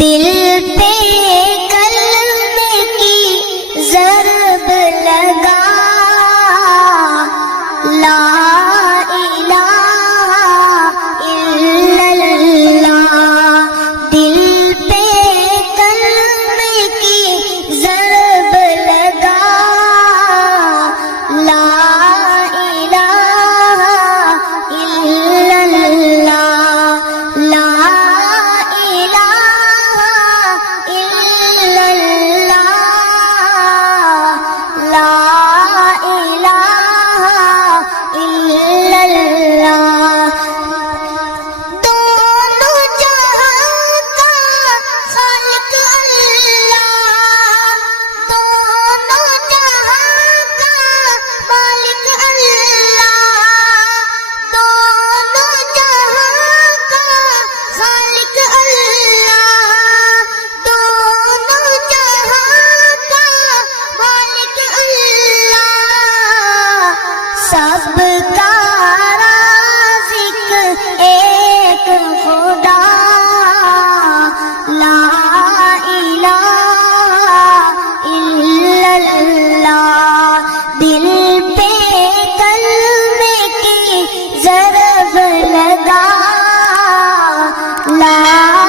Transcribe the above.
دل پہ کلمے کی ضرب لگا، لا الہ الا اللہ، دل پہ کلمے کی ضرب لگا، لا الہ الا اللہ، لا سب کا رازق ایک خدا، لا الہ الا اللہ، دل پہ کلمے کی ضرب لگا، لا